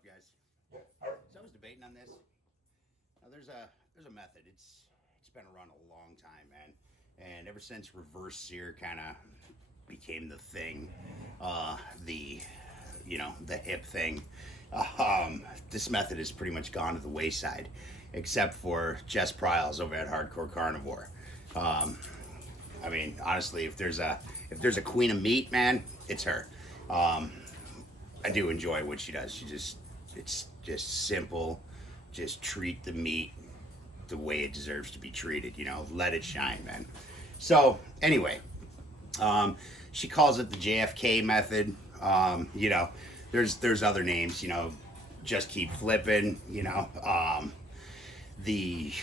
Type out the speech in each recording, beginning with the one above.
up, guys? So I was debating on this. Now there's a method. It's been around a long time, man. And ever since reverse sear kind of became the thing, the the hip thing, this method has pretty much gone to the wayside, except for Jess Pryles over at Hardcore Carnivore. I mean, honestly, if there's a queen of meat, man, it's her. I do enjoy what she does. It's just simple. Just treat the meat the way it deserves to be treated. Let it shine, man. So anyway, she calls it the JFK method. There's other names. Just keep flipping. There's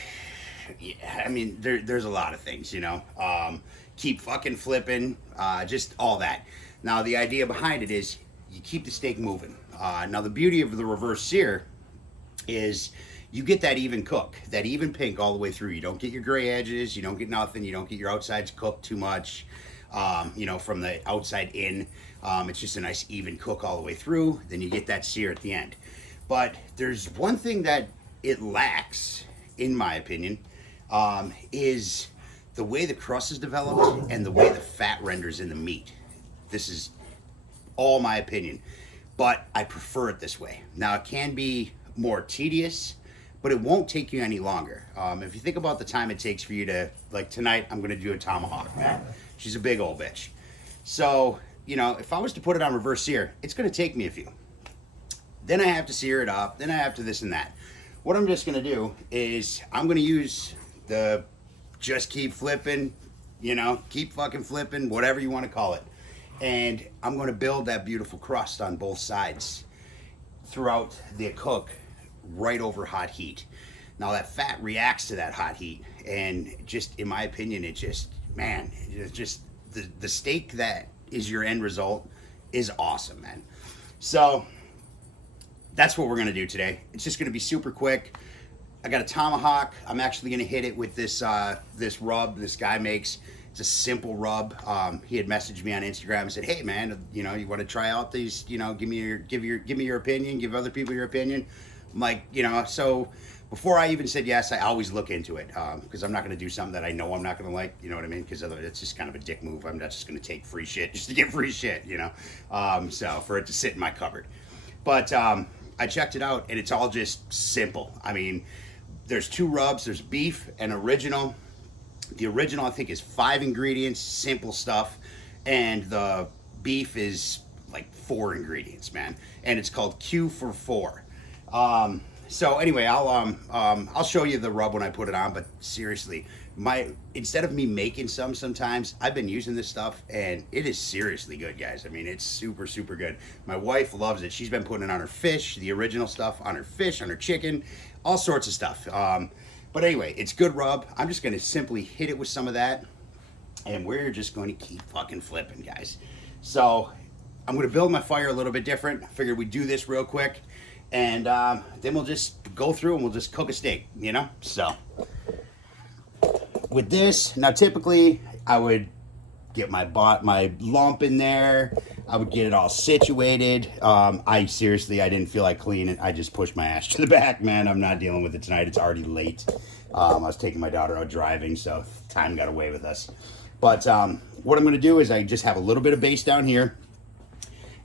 a lot of things. Keep fucking flipping. Just all that. Now the idea behind it is you keep the steak moving. Now the beauty of the reverse sear is you get that even cook, that even pink all the way through. You don't get your gray edges, you don't get nothing, you don't get your outsides cooked too much, from the outside in. It's just a nice even cook all the way through. Then you get that sear at the end. But there's one thing that it lacks, in my opinion, is the way the crust is developed and the way the fat renders in the meat. This is all my opinion, but I prefer it this way. Now it can be more tedious, but it won't take you any longer. If you think about the time it takes for you to, like tonight, I'm gonna do a tomahawk, man. She's a big old bitch. So, if I was to put it on reverse sear, it's gonna take me a few. Then I have to sear it up, then I have to this and that. What I'm just gonna do is I'm gonna use the just keep flipping, keep fucking flipping, whatever you wanna call it. And I'm going to build that beautiful crust on both sides throughout the cook right over hot heat. Now that fat reacts to that hot heat, and just in my opinion, it's just the steak that is your end result is awesome, man. So that's what we're going to do today. It's just going to be super quick. I got a tomahawk. I'm actually going to hit it with this rub this guy makes. It's a simple rub. He had messaged me on Instagram and said, "Hey man, you want to try out these? Give me your opinion. Give other people your opinion." I'm like, so before I even said yes, I always look into it because I'm not going to do something that I know I'm not going to like. You know what I mean? Because it's just kind of a dick move. I'm not just going to take free shit just to get free shit. So for it to sit in my cupboard, but I checked it out and it's all just simple. I mean, there's two rubs. There's beef and original. The original, I think, is 5 ingredients, simple stuff, and the beef is like 4 ingredients, man. And it's called Q for 4. So anyway, I'll show you the rub when I put it on. But seriously, instead of me making sometimes I've been using this stuff, and it is seriously good, guys. I mean, it's super super good. My wife loves it. She's been putting it on her fish, the original stuff, on her fish, on her chicken, all sorts of stuff. But anyway, it's good rub. I'm just going to simply hit it with some of that, and we're just going to keep fucking flipping, guys. So I'm going to build my fire a little bit different. I figured we'd do this real quick, and then we'll just go through and we'll just cook a steak, So with this, now typically I would get my lump in there. I would get it all situated. I didn't feel like cleaning it. I just pushed my ass to the back, man. I'm not dealing with it tonight. It's already late. I was taking my daughter out driving, so time got away with us. But what I'm going to do is I just have a little bit of base down here.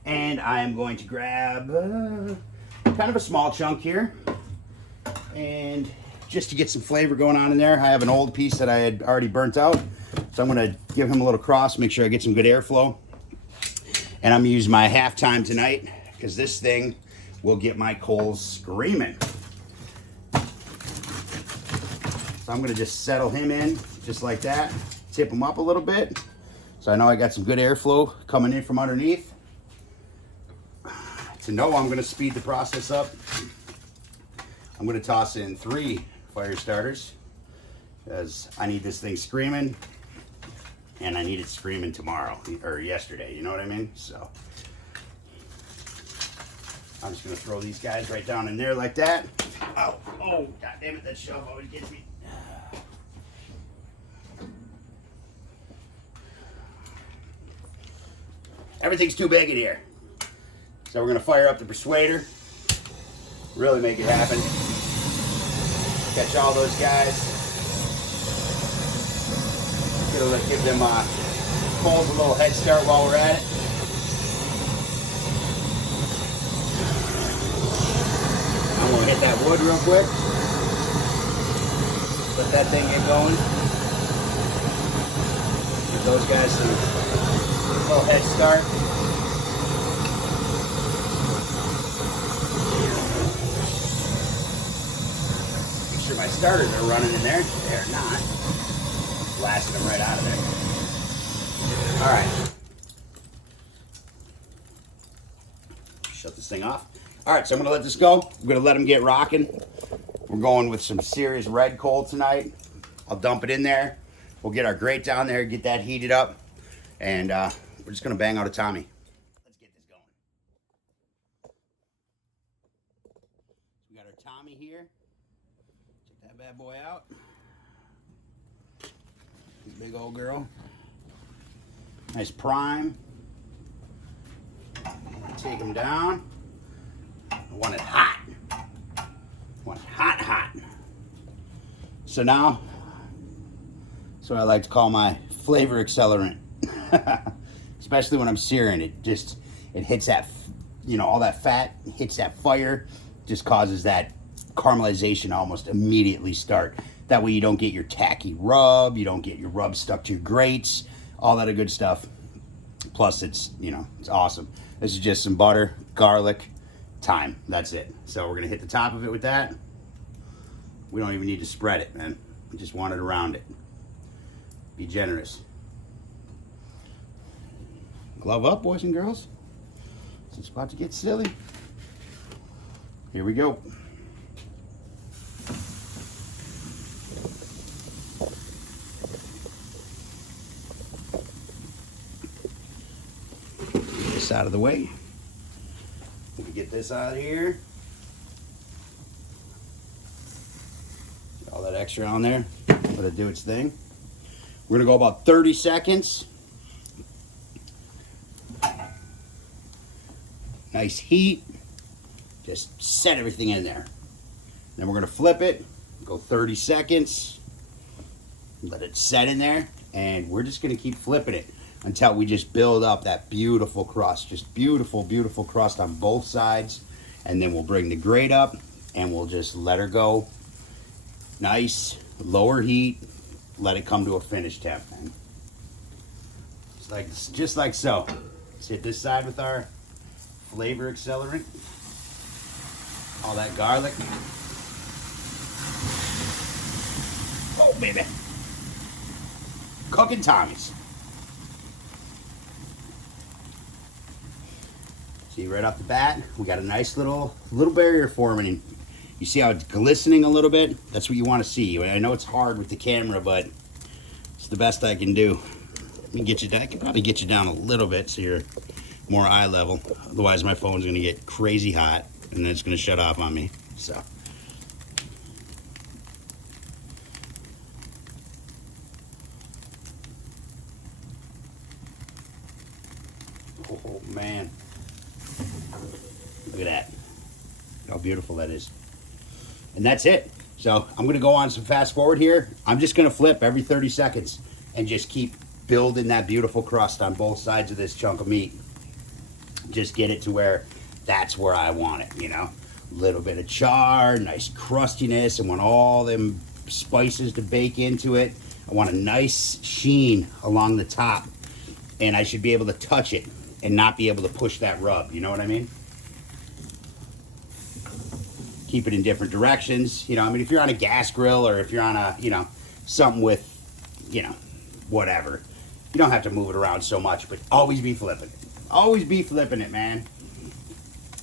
And I am going to grab kind of a small chunk here. And just to get some flavor going on in there, I have an old piece that I had already burnt out. So I'm going to give him a little cross, make sure I get some good airflow. And I'm going to use my halftime tonight because this thing will get my coals screaming. So I'm going to just settle him in just like that. Tip him up a little bit. So I know I got some good airflow coming in from underneath. To know I'm going to speed the process up, I'm going to toss in 3 fire starters because I need this thing screaming. And I need it screaming tomorrow or yesterday, you know what I mean? So I'm just gonna throw these guys right down in there like that. Oh, god damn it, that shove always gets me. Everything's too big in here. So we're gonna fire up the persuader. Really make it happen. Catch all those guys. Give them poles a little head start while we're at it. I'm gonna hit that wood real quick. Let that thing get going. Give those guys some little head start. Make sure my starters are running in there. They're not. Blasting them right out of there. All right. Shut this thing off. All right, so I'm gonna let this go. I'm gonna let them get rocking. We're going with some serious red coal tonight. I'll dump it in there. We'll get our grate down there, get that heated up, and we're just gonna bang out a Tommy. Let's get this going. We got our Tommy here. Check that bad boy out. Big old girl. Nice prime. Take them down. I want it hot. I want it hot, hot. So now, that's what I like to call my flavor accelerant. Especially when I'm searing it. It hits that, all that fat hits that fire, just causes that caramelization to almost immediately start. That way you don't get your tacky rub, you don't get your rub stuck to your grates, all that good stuff. Plus it's awesome. This is just some butter, garlic, thyme. That's it. So we're gonna hit the top of it with that. We don't even need to spread it, man. We just want it around it. Be generous. Glove up, boys and girls. It's about to get silly. Here we go. This out of the way. Let me get this out of here. Get all that extra on there. Let it do its thing. We're gonna go about 30 seconds. Nice heat. Just set everything in there. Then we're gonna flip it, go 30 seconds, let it set in there, and we're just gonna keep flipping it until we just build up that beautiful crust. Just beautiful, beautiful crust on both sides. And then we'll bring the grate up and we'll just let her go. Nice, lower heat, let it come to a finish temp, man. Just like so. Let's hit this side with our flavor accelerant. All that garlic. Oh, baby. Cooking Tommies. See, right off the bat, we got a nice little barrier forming. And you see how it's glistening a little bit? That's what you want to see. I know it's hard with the camera, but it's the best I can do. Let me get you. I can probably get you down a little bit so you're more eye level. Otherwise, my phone's going to get crazy hot, and then it's going to shut off on me. So. Oh, man. Look at that. How beautiful that is. And that's it. So I'm going to go on some fast forward here. I'm just going to flip every 30 seconds and just keep building that beautiful crust on both sides of this chunk of meat. Just get it to where that's where I want it, A little bit of char, nice crustiness. I want all them spices to bake into it. I want a nice sheen along the top. And I should be able to touch it and not be able to push that rub. You know what I mean? Keep it in different directions. If you're on a gas grill or if you're on a, something with, whatever. You don't have to move it around so much, but always be flipping it. Always be flipping it, man.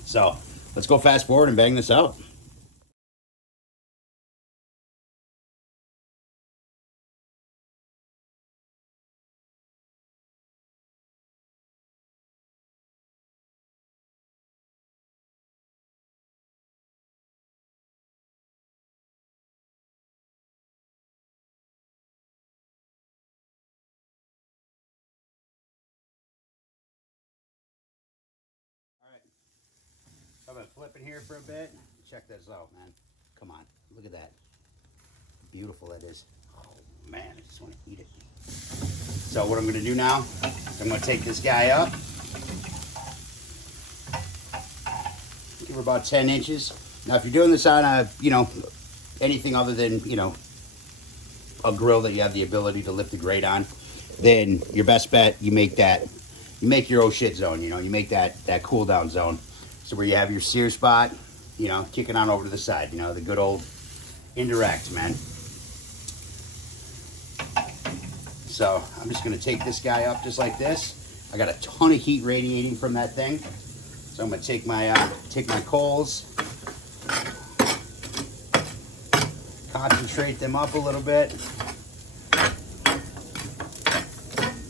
So let's go fast forward and bang this out. All right. So I'm gonna flip it here for a bit. check this out, man. Come on, look at that. Beautiful that is. Oh man, I just want to eat it. So what I'm gonna do now, I'm gonna take this guy up. Give her about 10 inches. Now if you're doing this on a, anything other than, a grill that you have the ability to lift the grate on, then your best bet, you make your oh shit zone, you make that cool down zone. So where you have your sear spot, kicking on over to the side, the good old indirect, man. So I'm just gonna take this guy up just like this. I got a ton of heat radiating from that thing. So I'm gonna take my coals, concentrate them up a little bit,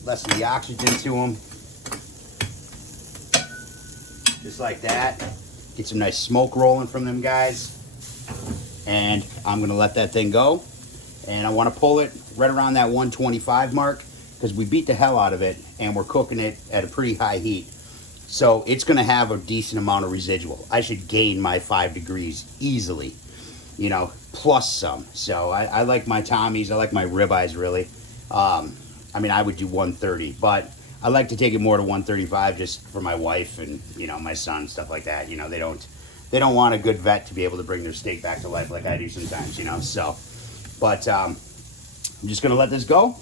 lessen the oxygen to them, just like that. Get some nice smoke rolling from them guys, and I'm gonna let that thing go. And I want to pull it right around that 125 mark because we beat the hell out of it and we're cooking it at a pretty high heat. So it's going to have a decent amount of residual. I should gain my 5 degrees easily, plus some. So I like my Tommies. I like my ribeyes, really. I would do 130, but I like to take it more to 135 just for my wife and, my son, stuff like that. They don't want a good vet to be able to bring their steak back to life like I do sometimes, so. But I'm just going to let this go.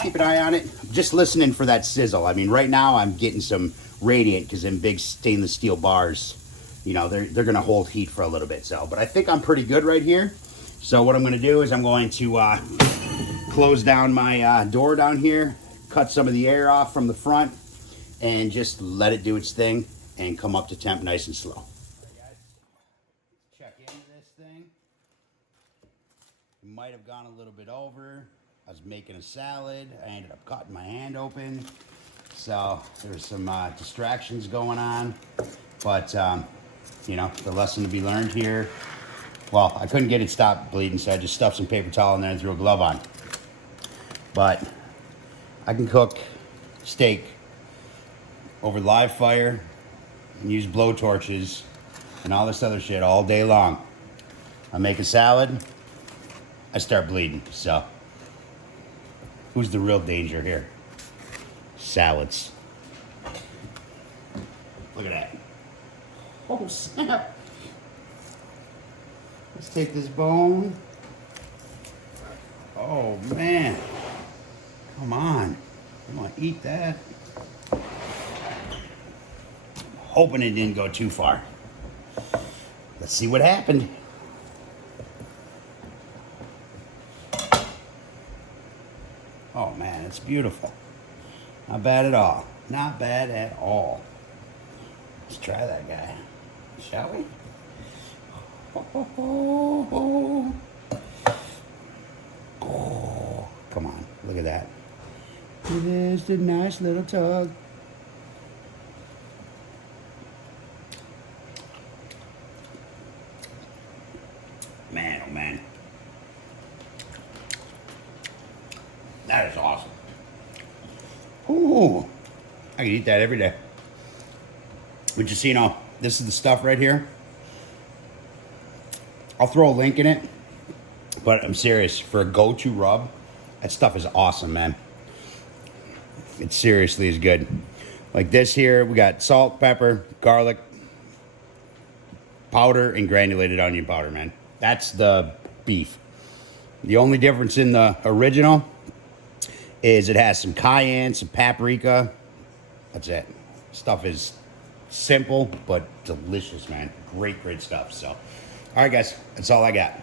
Keep an eye on it. Just listening for that sizzle. Right now I'm getting some radiant because them big stainless steel bars, they're going to hold heat for a little bit. So, but I think I'm pretty good right here. So what I'm going to do is I'm going to close down my door down here, cut some of the air off from the front, and just let it do its thing and come up to temp nice and slow. All right, guys, check into this thing. Might have gone a little bit over. I was making a salad. I ended up cutting my hand open. So there's some distractions going on. But, the lesson to be learned here. Well, I couldn't get it stopped bleeding, so I just stuffed some paper towel in there and threw a glove on. But I can cook steak over live fire and use blow torches and all this other shit all day long. I make a salad. I start bleeding, so who's the real danger here? Salads. Look at that. Oh, snap. Let's take this bone. Oh, man. Come on. I'm gonna eat that. Hoping it didn't go too far. Let's see what happened. Oh man, it's beautiful. Not bad at all. Not bad at all. Let's try that guy, shall we? Oh, come on, look at that. There's the nice little tug. Man, oh man. That is awesome. Ooh, I could eat that every day. But just so you know, this is the stuff right here. I'll throw a link in it, but I'm serious. For a go-to rub, that stuff is awesome, man. It seriously is good. Like this here, we got salt, pepper, garlic powder, and granulated onion powder, man. That's the beef. The only difference in the original is it has some cayenne, some paprika. That's it. Stuff is simple but delicious, man. Great, great stuff. So, all right, guys, that's all I got.